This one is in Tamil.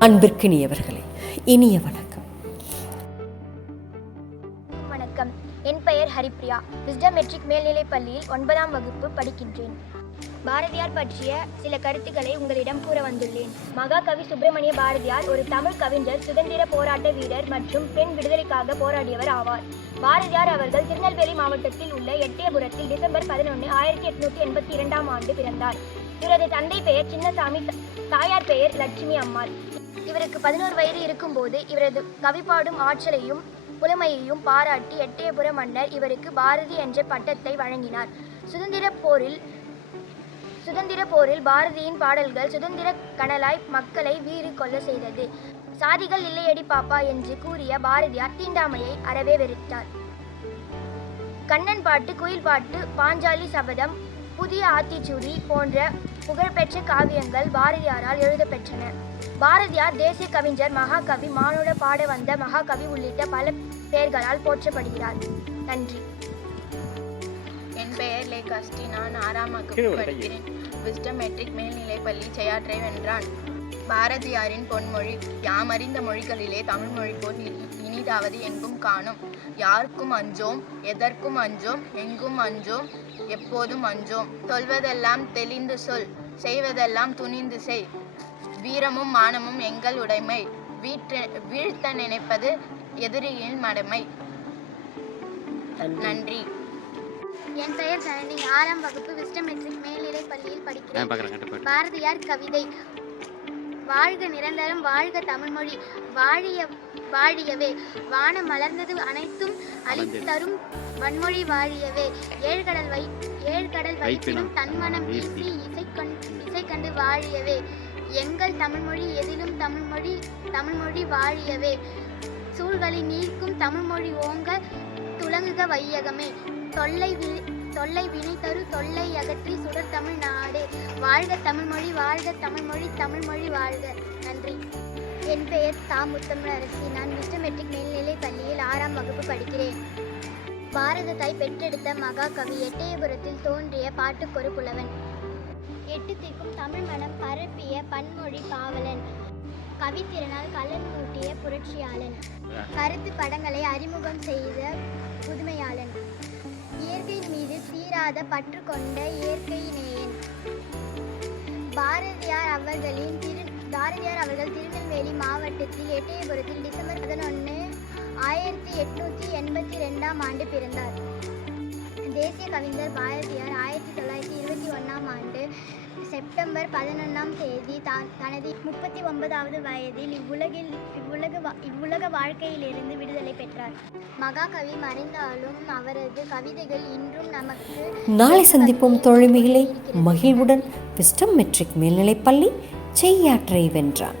அன்பிற்கினியவர்களே இனிய வணக்கம். வணக்கம். என் பெயர் ஹரிப்ரியா. விஸ்டம் மெட்ரிக் மேல்நிலைப் பள்ளியில் ஒன்பதாம் வகுப்பு படிக்கின்றேன். பாரதியார் பற்றிய சில கருத்துக்களை உங்களிடம் கூற வந்துள்ளேன். மகாகவி சுப்பிரமணிய பாரதியார் ஒரு தமிழ் கவிஞர் சுதந்திர போராட்ட வீரர் மற்றும் பெண் விடுதலைக்காக போராடியவர் ஆவார். பாரதியார் அவர்கள் திருநெல்வேலி மாவட்டத்தில் உள்ள எட்டயபுரத்தில் டிசம்பர் பதினொன்று ஆயிரத்தி எட்நூத்தி எண்பத்தி இரண்டாம் ஆண்டு பிறந்தார். இவரது தந்தை பெயர் சின்னசாமி தாயார் பெயர் லட்சுமி அம்மாள். இவருக்கு பதினோரு வயது இருக்கும்போது இவரது கவிப்பாடும் ஆற்றலையும் புலமையையும் பாராட்டி எட்டயபுர மன்னர் இவருக்கு பாரதி என்ற பட்டத்தை வழங்கினார். சுதந்திர போரில் சுதந்திர போரில் பாரதியின் பாடல்கள் சுதந்திர கனலாய் மக்களை வீறு கொள்ள செய்தது. சாதிகள் இல்லையடி பாப்பா என்று கூறிய பாரதியார் தீண்டாமையை அறவே வெறுத்தார். கண்ணன் பாட்டு குயில் பாட்டு பாஞ்சாலி சபதம் புதிய ஆத்திச்சூடி போன்ற புகழ்பெற்ற காவியங்கள் பாரதியாரால் எழுதப்பெற்றன. பாரதியார் தேசிய கவிஞர் மகாகவி மானுட பாட வந்த மகாகவி உள்ளிட்ட பல பெயர்களால் போற்றப்படுகிறார். நன்றி. என் பெயர் லே கஸ்டி நான் ஆறாம் வகுப்பு படிக்கிறேன். விஸ்டம் மெட்ரிக் மேல்நிலைப் பள்ளி செய்யாற்றை வென்றான். பாரதியாரின் பொன்மொழி யாமறிந்த மொழிகளிலே தமிழ் மொழி போல் இனி- இனிதாவது எங்கும் காணும். யாருக்கும் அஞ்சோம் எதற்கும் அஞ்சோம் எங்கும் அஞ்சோம் எப்போதும் அஞ்சோம். சொல்வதெல்லாம் தெளிந்து சொல் செய்வதெல்லாம் துணிந்து செய். வீரமும் மானமும் எங்கள் உடைமை வீற்ற வீழ்த்த நினைப்பது எதிரியின் மடமை. நன்றி. என் பெயர் தரணி. ஆறாம் வகுப்பு விஸ்டம் மெட்ரிக் மேல்நிலைப் பள்ளியில் படிக்கிறேன். பாரதியார் கவிதை. வாழ்க நிரந்தரம் வாழ்க தமிழ்மொழி. வாழிய வாழியவே. வானம் மலர்ந்தது அனைத்தும் அளித்தரும் வன்மொழி வாழியவே. ஏழ்கடல் வை ஏழ்கடல் வைப்பினும். தன்மனம் வீசி இசை கொண் இசை கண்டு வாழியவே. எங்கள் தமிழ்மொழி எதிலும் தமிழ்மொழி தமிழ்மொழி வாழியவே. சூழ்களை நீக்கும் தமிழ்மொழி ஓங்க துலங்குக வையகமே. தொல்லை வி தொல்லை வினை தரு தொல்லை அகற்றி சுடர் தமிழ் நாடு. வாழ்க தமிழ்மொழி வாழ்க தமிழ்மொழி தமிழ்மொழி வாழ்க. நன்றி. என் பெயர் தா முத்தமிழ் நான் விஸ்டம் மெட்ரிக் மேல்நிலைப் பள்ளியில் ஆறாம் வகுப்பு படிக்கிறேன். பாரதத்தை பெற்றெடுத்த மகாகவி எட்டயபுரத்தில் தோன்றிய பாட்டுக்கொரு புலவன். எட்டு திக்கும் தமிழ் மனம் பரப்பிய பன்மொழி பாவலன். கவித்திறனால் கலன் மூட்டிய புரட்சியாளன். கருத்து படங்களை அறிமுகம் செய்த புதுமையாளன். இயற்கை மீது தீராத பற்று கொண்ட இயற்கையினேயன் பாரதியார் அவர்களின் திரு பாரதியார் அவர்கள் திருநெல்வேலி மாவட்டத்தில் எட்டயபுரத்தில் டிசம்பர் பதினொன்று ஆயிரத்தி எட்நூற்றி எண்பத்தி ரெண்டாம் ஆண்டு பிறந்தார். தேசிய கவிஞர் பாரதியார் ஆயிரத்தி தொள்ளாயிரத்தி இருபத்தி ஒன்றாம் ஆண்டு செப்டம்பர் பதினொன்றாம் தேதி தான் தனது முப்பத்தி ஒன்பதாவது வயதில் இவ்வுலகில் இவ்வுலக இவ்வுலக வாழ்க்கையிலிருந்து விடுதலை பெற்றார். மகாகவி மறைந்தாலும் அவரது கவிதைகள் இன்றும் நமக்கு நாளை சந்திப்போம் தோழமைகளை மகிழ்வுடன் விஸ்டம் மெட்ரிக் மேல்நிலைப்பள்ளி செய்யாற்றை வென்றான்.